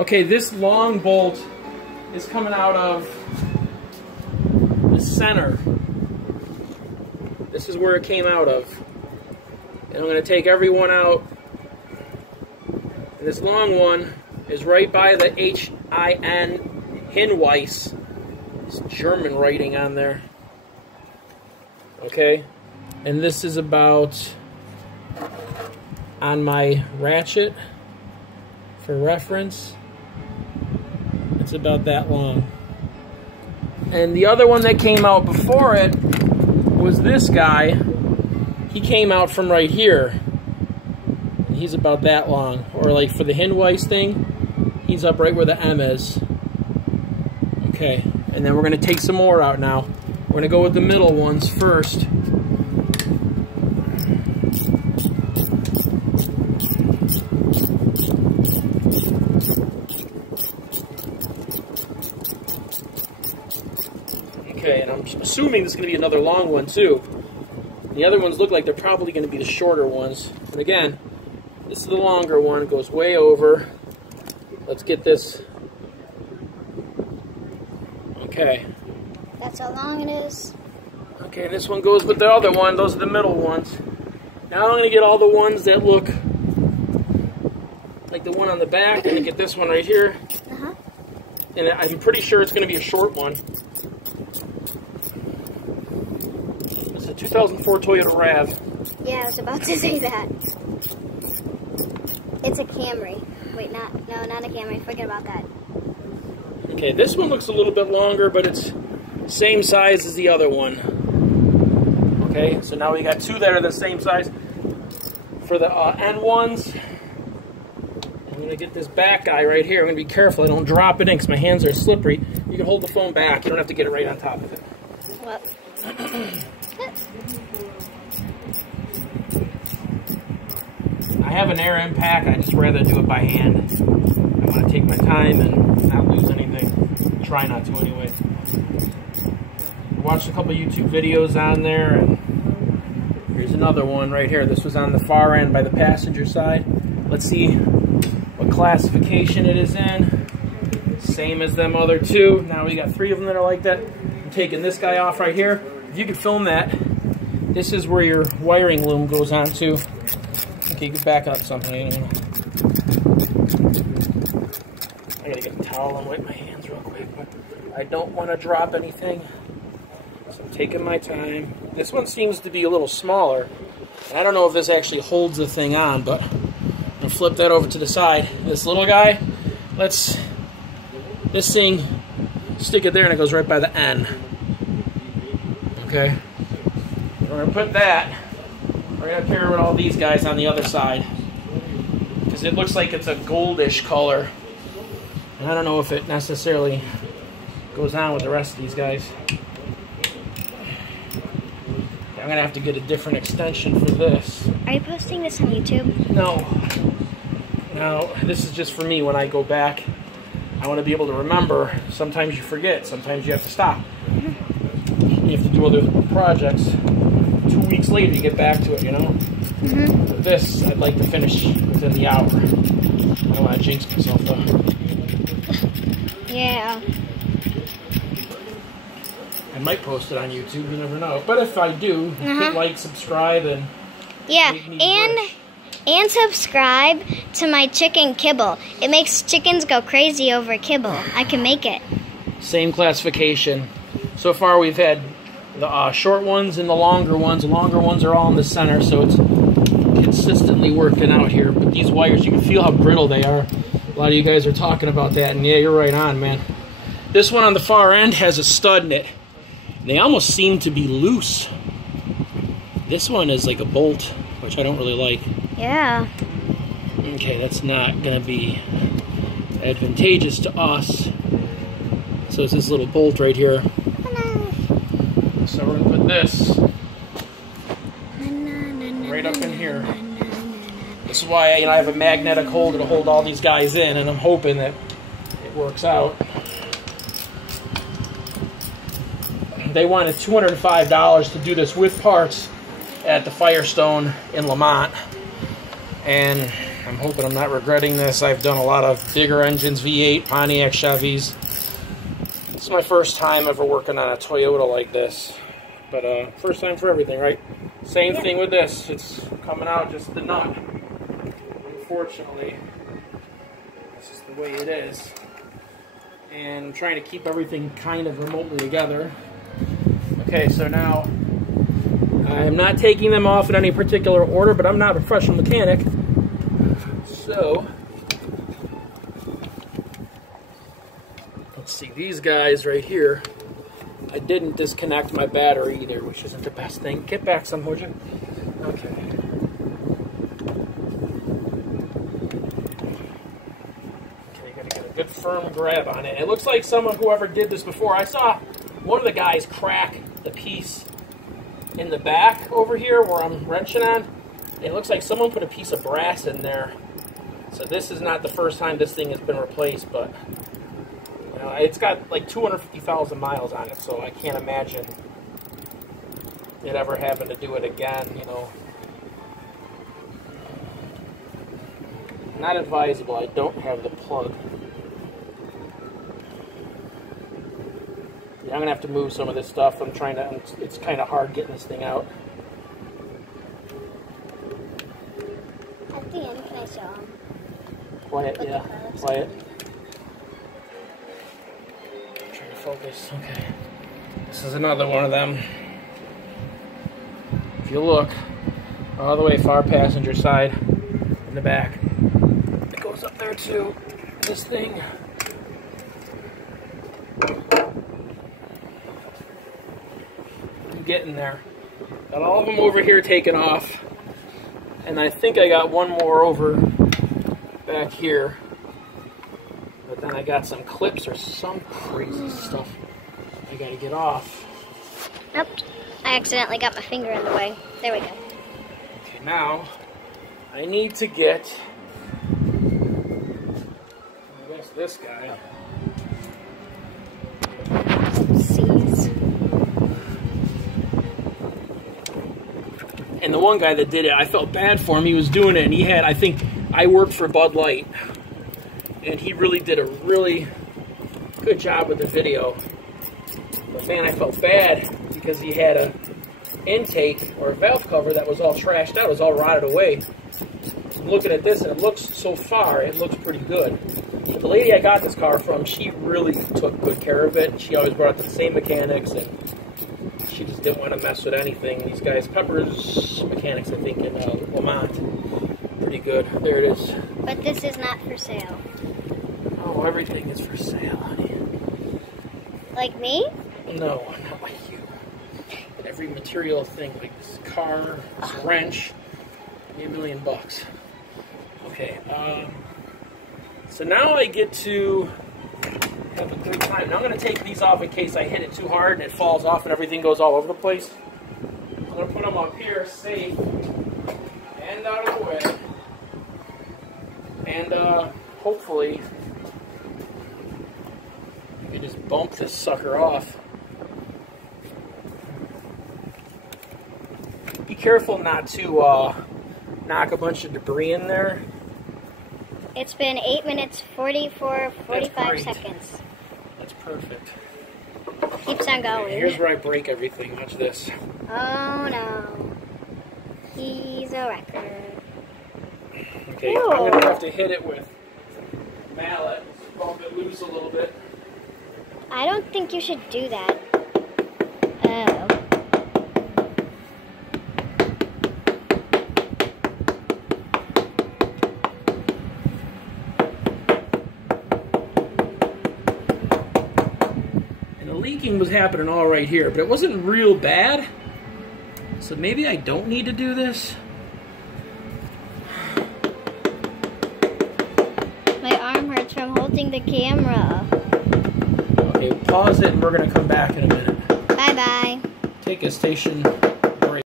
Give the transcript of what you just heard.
Okay, this long bolt is coming out of the center. This is where it came out of. And I'm going to take every one out. And this long one is right by the H-I-N, Hinweis. It's German writing on there. Okay, and this is about, on my ratchet, for reference, it's about that long. And the other one that came out before it was this guy. He came out from right here. He's about that long. Or like for the Hinweis thing, he's up right where the M is. Okay, and then we're going to take some more out now. We're going to go with the middle ones first. Okay, and I'm assuming this is going to be another long one too. The other ones look like they're probably going to be the shorter ones. And again, this is the longer one. It goes way over. Let's get this. Okay. That's how long it is. Okay, this one goes with the other one. Those are the middle ones. Now I'm going to get all the ones that look like the one on the back. I'm going to get this one right here. Uh-huh. And I'm pretty sure it's going to be a short one. It's a 2004 Toyota Rav. Yeah, I was about to say that. It's a Camry. Wait, not a Camry. Forget about that. Okay, this one looks a little bit longer, but it's same size as the other one. Okay, so now we got two that are the same size. For the N1s, I'm going to get this back guy right here. I'm going to be careful I don't drop it in because my hands are slippery. You can hold the phone back. You don't have to get it right on top of it. What? I have an air impact. I just rather do it by hand. I want to take my time and not lose anything. Try not to anyway. I watched a couple YouTube videos on there, and here's another one right here. This was on the far end by the passenger side. Let's see what classification it is in. Same as them other two. Now we got three of them that are like that. I'm taking this guy off right here. If you could film that, this is where your wiring loom goes on to. Okay, you can back up something. I gotta get a towel and wipe my hands real quick, but I don't want to drop anything. So I'm taking my time. This one seems to be a little smaller. And I don't know if this actually holds the thing on, but I'm gonna flip that over to the side. This little guy, this thing, stick it there and it goes right by the N. Okay. We're gonna put that right up here with all these guys on the other side. Because it looks like it's a goldish color. And I don't know if it necessarily goes on with the rest of these guys. I'm going to have to get a different extension for this. Are you posting this on YouTube? No. Now, this is just for me when I go back. I want to be able to remember. Sometimes you forget. Sometimes you have to stop. You have to do other projects. 2 weeks later, you get back to it, you know? With this, I'd like to finish within the hour. I don't want to jinx myself, though. Yeah. I might post it on YouTube, you never know. But if I do, hit like, subscribe, and and subscribe to my chicken kibble. It makes chickens go crazy over kibble. I can make it. Same classification. So far we've had the short ones and the longer ones. The longer ones are all in the center, so it's consistently working out here. But these wires, you can feel how brittle they are. A lot of you guys are talking about that, and yeah, you're right on, man. This one on the far end has a stud in it. They almost seem to be loose. This one is like a bolt, which I don't really like. Yeah. Okay, that's not going to be advantageous to us. So it's this little bolt right here. So we're going to put this right up in here. This is why I have a magnetic holder to hold all these guys in, and I'm hoping that it works out. They wanted $205 to do this with parts at the Firestone in Lamont, and I'm hoping I'm not regretting this. I've done a lot of bigger engines, V8, Pontiac, Chevys. It's my first time ever working on a Toyota like this. But first time for everything, right? Same thing with this. It's coming out just the nut. Unfortunately, that's just the way it is. And I'm trying to keep everything kind of remotely together. Okay, so now I'm not taking them off in any particular order, but I'm not a professional mechanic. So, let's see, these guys right here, I didn't disconnect my battery either, which isn't the best thing. Get back some, would you? Okay. Okay, gotta get a good firm grab on it. It looks like whoever did this before, I saw one of the guys crack the piece in the back over here where I'm wrenching on. It looks like someone put a piece of brass in there. So this is not the first time this thing has been replaced, but you know, it's got like 250,000 miles on it, so I can't imagine it ever having to do it again, you know. Not advisable. I don't have the plug. Yeah, I'm gonna have to move some of this stuff. It's kind of hard getting this thing out. At the end, can I show them? Quiet, yeah. Quiet. Trying to focus. Okay. This is another one of them. If you look, all the way far passenger side in the back. It goes up there too. This thing. I'm getting there. Got all of them over here taken off. And I think I got one more over back here. But then I got some clips or some crazy stuff I gotta get off. Nope. I accidentally got my finger in the way. There we go. Okay, now I need to get, I guess, this guy. Oopsies. And the one guy that did it, I felt bad for him. He was doing it, and he had, I think, I worked for Bud Light, and he really did a really good job with the video. But man, I felt bad because he had a intake or a valve cover that was all trashed out. It was all rotted away. I'm looking at this, and it looks, so far, it looks pretty good. But the lady I got this car from, she really took good care of it. She always brought it to the same mechanics, and she just didn't want to mess with anything. These guys, Pepper's Mechanics, I think, in Lamont. Pretty good. There it is. But this is not for sale. Oh, everything is for sale, honey. Like me? No, not like you. Every material thing, like this car, this wrench, $1 million. Okay, so now I get to have a good time. Now I'm going to take these off in case I hit it too hard and it falls off and everything goes all over the place. I'm going to put them up here safe and out of the way. And hopefully I can just bump this sucker off. Be careful not to knock a bunch of debris in there. It's been 8 minutes, 45 seconds. That's perfect. Keeps on going. Here's where I break everything. Watch this. Oh no. He's a wrecker. Okay, Ooh. I'm going to have to hit it with a mallet. Bump it loose a little bit. I don't think you should do that. Oh. Leaking was happening all right here, but it wasn't real bad. So maybe I don't need to do this. My arm hurts from holding the camera. Okay, pause it and we're going to come back in a minute. Bye-bye. Take a station.